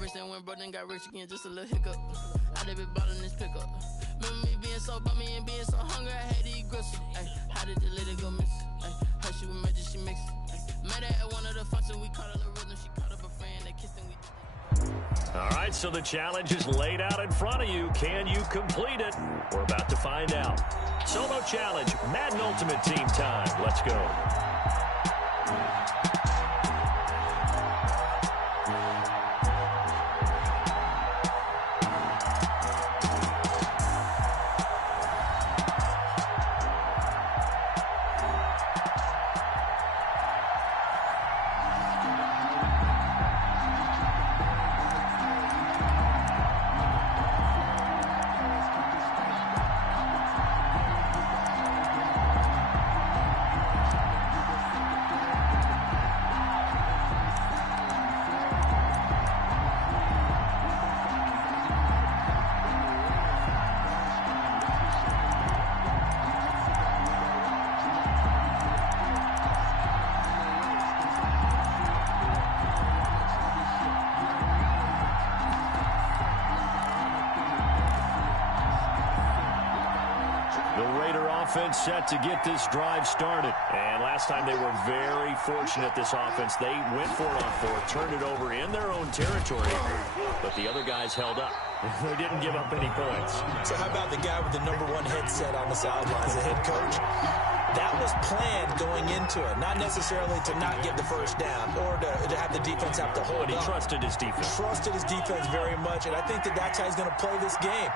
rich and went broke, then got rich again, just a little hiccup. I did been bought in this pickup. Remember me being so bummy and being so hungry, I had to eat gristle. Ay, how did the lady go miss? Ay, her she was major, she mixed. Met her at one of the functions, we caught her the rhythm, she caught up a friend, they kissed and we... All right, so the challenge is laid out in front of you. Can you complete it? We're about to find out. Solo challenge, Madden Ultimate Team time. Let's go. Offense set to get this drive started. And last time they were very fortunate, this offense. They went for it on fourth, turned it over in their own territory, but the other guys held up. They didn't give up any points. So how about the guy with the #1 headset on the sidelines, the head coach? That was planned going into it, not necessarily to not get the first down or to have the defense have to hold But he up. trusted his defense. Trusted his defense very much, and I think that's how he's going to play this game.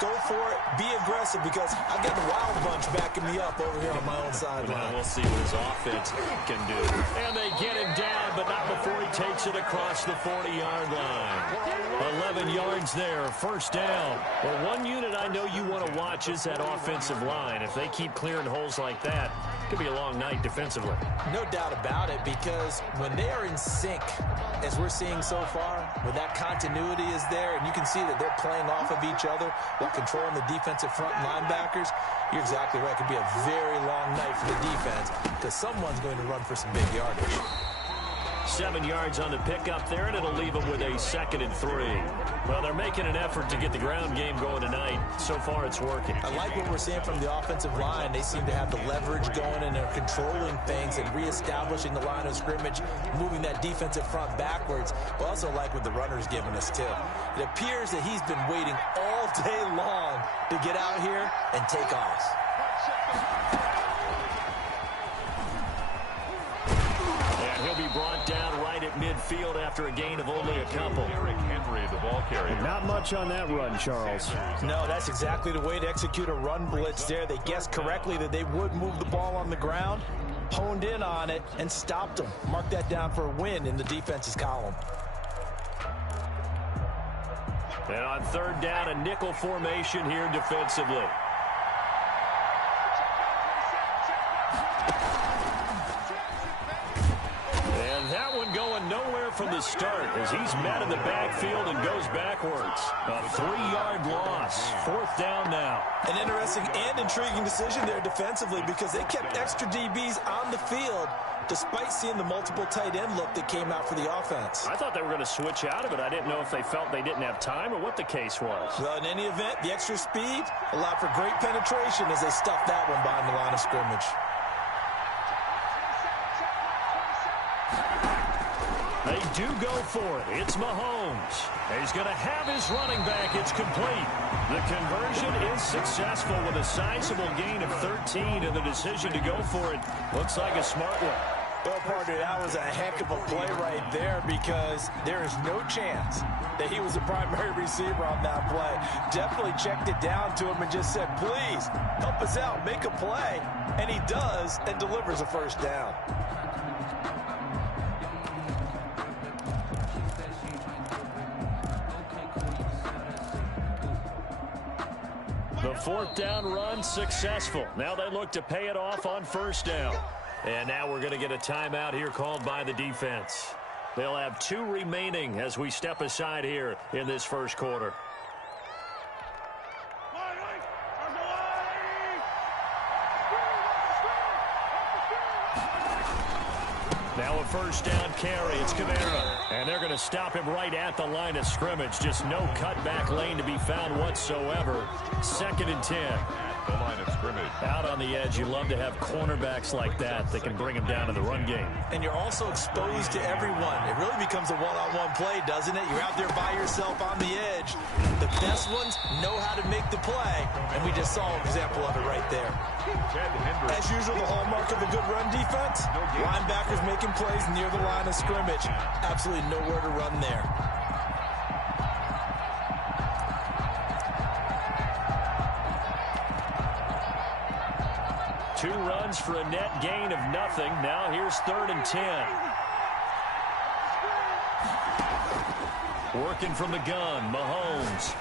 Go for it. Be aggressive, because I've got the wild bunch backing me up over here on my own sideline. We'll see what his offense can do. And they get him down, but not before he takes it across the 40-yard line. 11 yards there, first down. Well, one unit I know you want to watch is that offensive line. If they keep clearing holes like that, it could be a long night defensively. No doubt about it, because when they are in sync, as we're seeing so far, when that continuity is there, and you can see that they're playing off of each other while controlling the defensive front linebackers, you're exactly right. It could be a very long night for the defense, because someone's going to run for some big yardage. 7 yards on the pickup there, and it'll leave them with a 2nd and 3. Well, they're making an effort to get the ground game going tonight. So far, it's working. I like what we're seeing from the offensive line. They seem to have the leverage going, and they're controlling things and reestablishing the line of scrimmage, moving that defensive front backwards. I also like what the runner's giving us, too. It appears that he's been waiting all day long to get out here and take off. He'll be brought down right at midfield after a gain of only a couple. Henry, the ball carrier. Not much on that run, Charles. No, that's exactly the way to execute a run blitz there. They guessed correctly that they would move the ball on the ground, honed in on it, and stopped them. Mark that down for a win in the defense's column. And on third down, a nickel formation here defensively. Nowhere from the start as he's met in the backfield and goes backwards. A 3-yard loss. 4th down now. An interesting and intriguing decision there defensively, because they kept extra DBs on the field despite seeing the multiple tight end look that came out for the offense. I thought they were going to switch out of it. I didn't know if they felt they didn't have time or what the case was. Well, in any event, the extra speed allowed for great penetration as they stuffed that one behind the line of scrimmage. They do go for it. It's Mahomes. He's going to have his running back. It's complete. The conversion is successful with a sizable gain of 13, and the decision to go for it looks like a smart one. Well, partner, that was a heck of a play right there, because there is no chance that he was the primary receiver on that play. Definitely checked it down to him and just said, please, help us out, make a play. And he does, and delivers a first down. The 4th down run successful. Now they look to pay it off on 1st down. And now we're going to get a timeout here called by the defense. They'll have 2 remaining as we step aside here in this first quarter. Now a 1st down carry. It's Kamara. And they're going to stop him right at the line of scrimmage. Just no cutback lane to be found whatsoever. 2nd and 10. The line of scrimmage. Out on the edge, you love to have cornerbacks like that that can bring him down to the run game. And you're also exposed to everyone. It really becomes a one-on-one play, doesn't it? You're out there by yourself on the edge. The best ones know how to make the play, and we just saw an example of it right there. As usual, the hallmark of a good run defense, linebackers making plays near the line of scrimmage. Absolutely nowhere to run there. Two runs for a net gain of nothing. Now here's 3rd and 10. Working from the gun, Mahomes.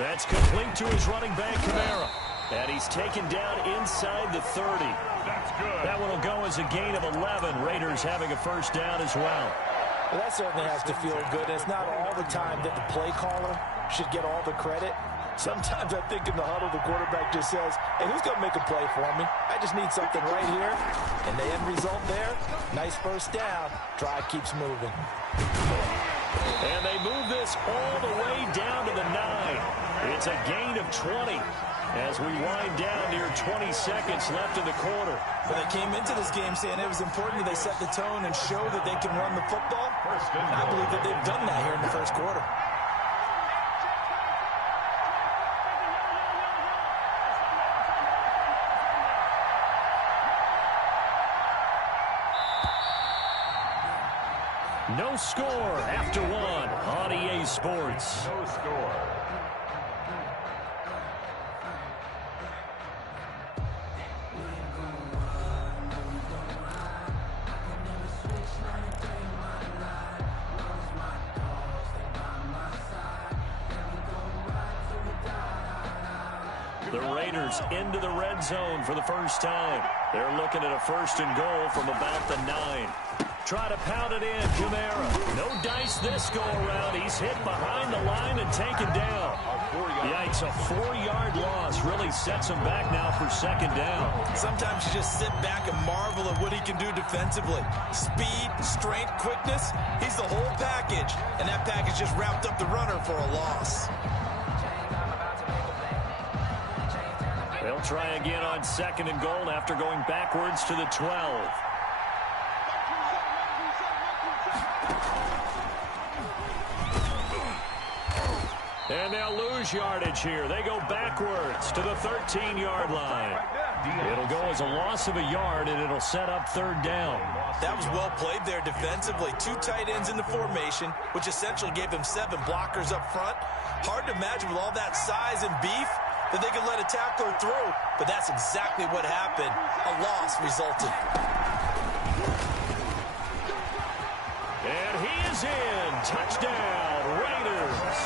That's complete to his running back, Kamara. And he's taken down inside the 30. That's good. That one will go as a gain of 11. Raiders having a first down as well. Well, that certainly has to feel good. It's not all the time that the play caller should get all the credit. Sometimes I think in the huddle, the quarterback just says, hey, who's going to make a play for me? I just need something right here. And the end result there, nice first down. Drive keeps moving. And they move this all the way down to the 9. It's a gain of 20 as we wind down near 20 seconds left in the quarter. But they came into this game saying it was important that they set the tone and show that they can run the football. And I believe that they've done that here in the first quarter. No score after one on EA Sports. No score. The Raiders into the red zone for the first time. They're looking at a 1st and goal from about the 9. Try to pound it in, Kamara. No dice this go-around. He's hit behind the line and taken down. Yikes, a 4-yard loss really sets him back now for 2nd down. Sometimes you just sit back and marvel at what he can do defensively. Speed, strength, quickness, he's the whole package. And that package just wrapped up the runner for a loss. They'll try again on 2nd and goal after going backwards to the 12. And they'll lose yardage here. They go backwards to the 13-yard line. It'll go as a loss of a yard, and it'll set up 3rd down. That was well played there defensively. 2 tight ends in the formation, which essentially gave them 7 blockers up front. Hard to imagine with all that size and beef that they could let a tackler through, but that's exactly what happened. A loss resulted. And he is in. Touchdown, Raiders.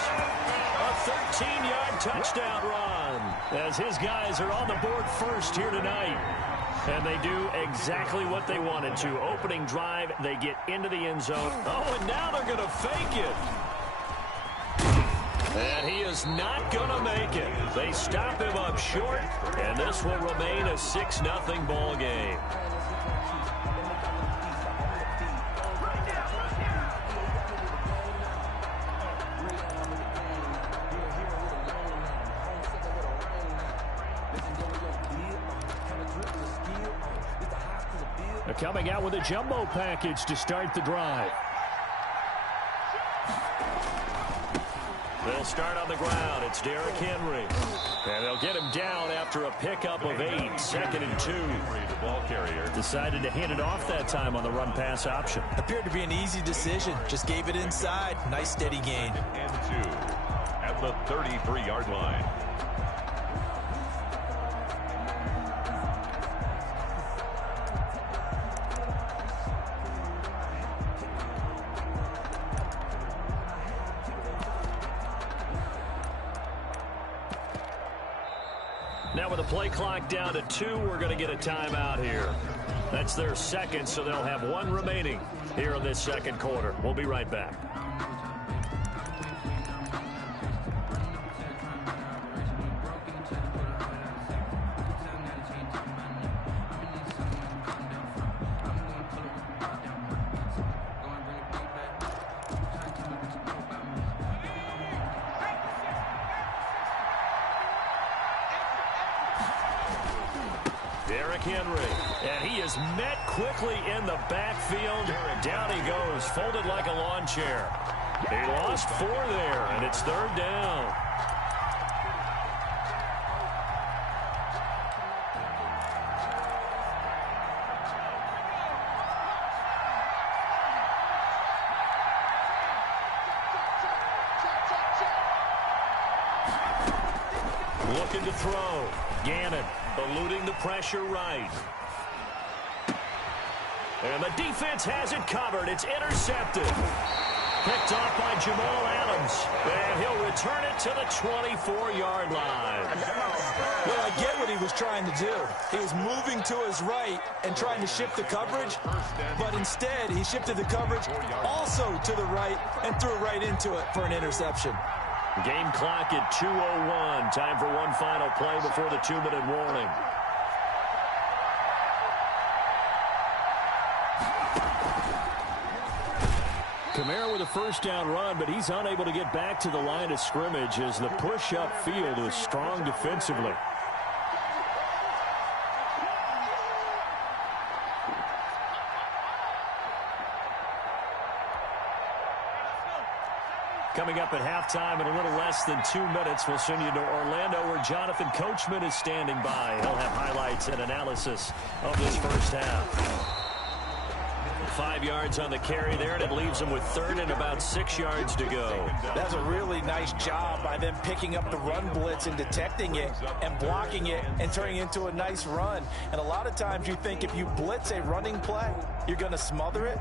A 13-yard touchdown run as his guys are on the board first here tonight. And they do exactly what they wanted to. Opening drive, they get into the end zone. Oh, and now they're going to fake it. And he is not going to make it. They stop him up short, and this will remain a 6-0 ball game. They're coming out with a jumbo package to start the drive. They'll start on the ground. It's Derrick Henry. And they'll get him down after a pickup of 8. 2nd and 2. The ball carrier Decided to hand it off that time on the run-pass option. Appeared to be an easy decision. Just gave it inside. Nice steady gain. and 2 at the 33-yard line. Now with the play clock down to 2, we're going to get a timeout here. That's their second, so they'll have 1 remaining here in this 2nd quarter. We'll be right back. Derrick Henry. And he is met quickly in the backfield. Down he goes, folded like a lawn chair. He lost 4 there, and it's 3rd down. Looking to throw. Gannon eluding the pressure right. And the defense has it covered. It's intercepted. Picked off by Jamal Adams. And he'll return it to the 24-yard line. Well, I get what he was trying to do. He was moving to his right and trying to shift the coverage, but instead he shifted the coverage also to the right and threw right into it for an interception. Game clock at 2:01. Time for one final play before the 2-minute warning. Kamara with a first down run, but he's unable to get back to the line of scrimmage as the push upfield was strong defensively. Coming up at halftime in a little less than 2 minutes, we'll send you to Orlando where Jonathan Coachman is standing by. He'll have highlights and analysis of this first half. 5 yards on the carry there, and it leaves them with 3rd and about 6 yards to go. That's a really nice job by them picking up the run blitz and detecting it and blocking it and turning it into a nice run. And a lot of times you think if you blitz a running play, you're going to smother it.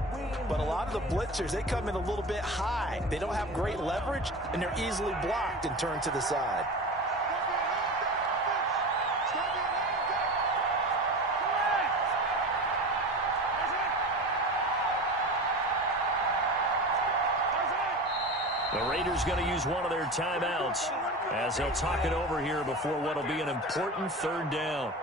But a lot of the blitzers, they come in a little bit high. They don't have great leverage, and they're easily blocked and turned to the side. The Raiders going to use one of their timeouts as they'll talk it over here before what will be an important 3rd down.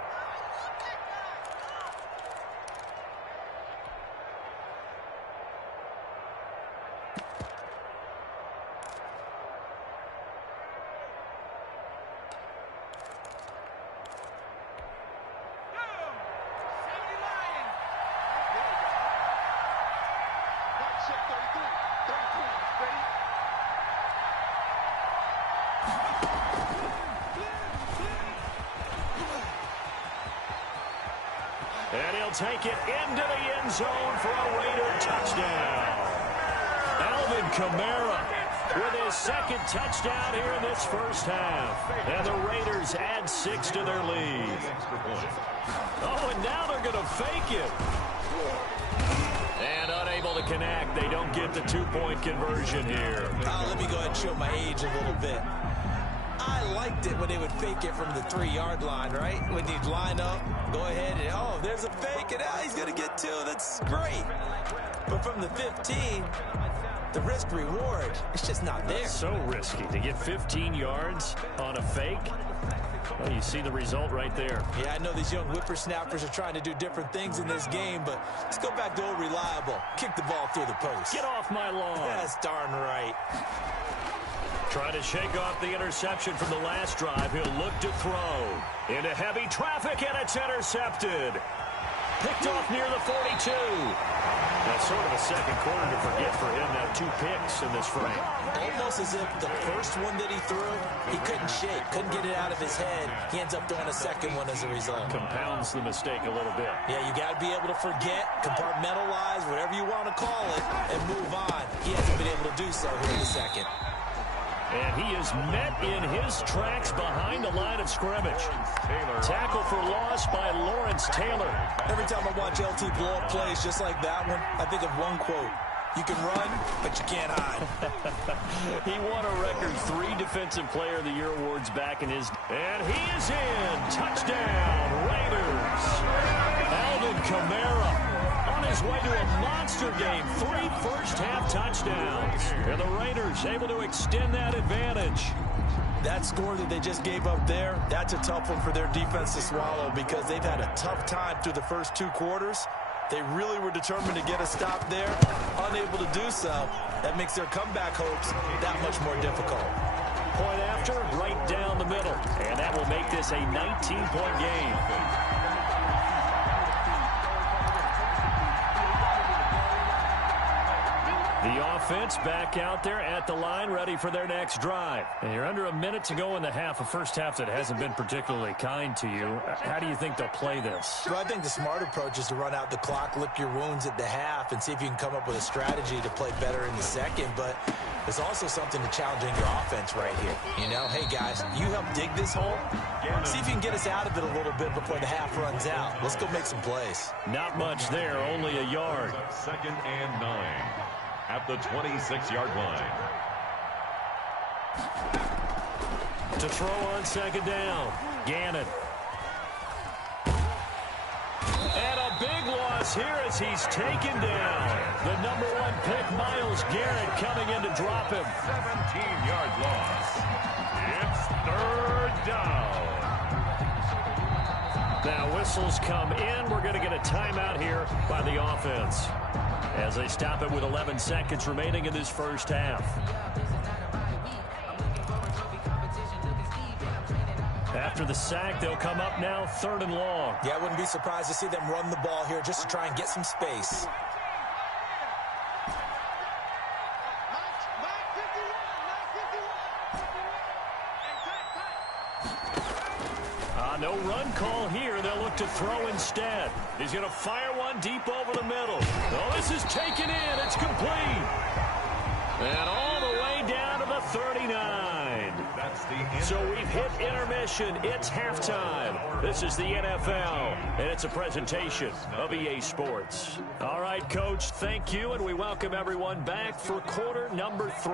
And he'll take it into the end zone for a Raider touchdown. Alvin Kamara with his 2nd touchdown here in this first half. And the Raiders add 6 to their lead. Oh, and now they're going to fake it. And unable to connect. They don't get the 2-point conversion here. Let me go ahead and show my age a little bit. I liked it when they would fake it from the 3-yard line, right? When you'd line up, go ahead and, oh, there's a fake, and he's going to get 2. That's great. But from the 15, the risk-reward, it's just not there. So risky to get 15 yards on a fake. Well, you see the result right there. Yeah, I know these young whippersnappers are trying to do different things in this game, but let's go back to old reliable. Kick the ball through the post. Get off my lawn. That's darn right. Trying to shake off the interception from the last drive. He'll look to throw. Into heavy traffic, and it's intercepted. Picked off near the 42. That's sort of a second quarter to forget for him. Now 2 picks in this frame. Almost as if the first one that he threw, he couldn't shake, couldn't get it out of his head. He ends up throwing a second one as a result. Compounds the mistake a little bit. Yeah, you got to be able to forget, compartmentalize, whatever you want to call it, and move on. He hasn't been able to do so here in the second. And he is met in his tracks behind the line of scrimmage. Tackle for loss by Lawrence Taylor. Every time I watch LT blow up plays just like that one, I think of one quote. You can run, but you can't hide. He won a record 3 Defensive Player of the Year awards back in his... And he is in. Touchdown, Raiders. Alvin Kamara on his way to a monster game. 3 first-half touchdowns. And the Raiders able to extend that advantage. That score that they just gave up there, that's a tough one for their defense to swallow because they've had a tough time through the first 2 quarters. They really were determined to get a stop there, unable to do so. That makes their comeback hopes that much more difficult. Point after, right down the middle. And that will make this a 19-point game. The offense back out there at the line, ready for their next drive. And you're under a minute to go in the half, a first half that hasn't been particularly kind to you. How do you think they'll play this? Well, I think the smart approach is to run out the clock, lick your wounds at the half, and see if you can come up with a strategy to play better in the second. But there's also something to challenging your offense right here. You know, hey, guys, you help dig this hole. See if you can get us out of it a little bit before the half runs out. Let's go make some plays. Not much there, only a yard. 2nd and 9 at the 26-yard line. To throw on 2nd down, Gannon. And a big loss here as he's taken down. The #1 pick, Myles Garrett, coming in to drop him. 17-yard loss. It's 3rd down. Now whistles come in. We're going to get a timeout here by the offense as they stop it with 11 seconds remaining in this first half. After the sack, they'll come up now 3rd and long. Yeah, I wouldn't be surprised to see them run the ball here just to try and get some space. No run call here. They'll look to throw instead. He's going to fire one deep over the middle. Oh, this is taken in. It's complete. And all the way down to the 39. So we've hit intermission. It's halftime. This is the NFL, and it's a presentation of EA Sports. All right, Coach, thank you, and we welcome everyone back for quarter number 3.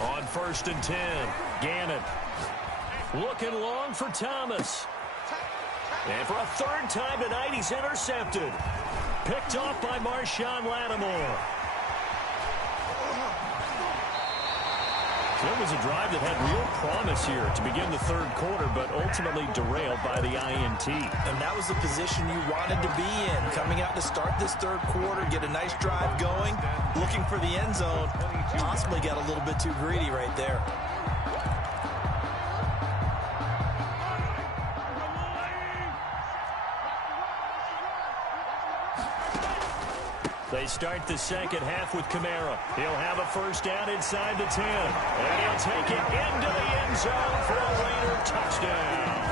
On 1st and 10, Gannon looking long for Thomas. And for a 3rd time tonight, he's intercepted. Picked off by Marshawn Lattimore. So it was a drive that had real promise here to begin the 3rd quarter, but ultimately derailed by the INT. And that was the position you wanted to be in. Coming out to start this 3rd quarter, get a nice drive going, looking for the end zone. Possibly got a little bit too greedy right there. They start the second half with Kamara. He'll have a first down inside the 10. And he'll take it into the end zone for a Raider touchdown.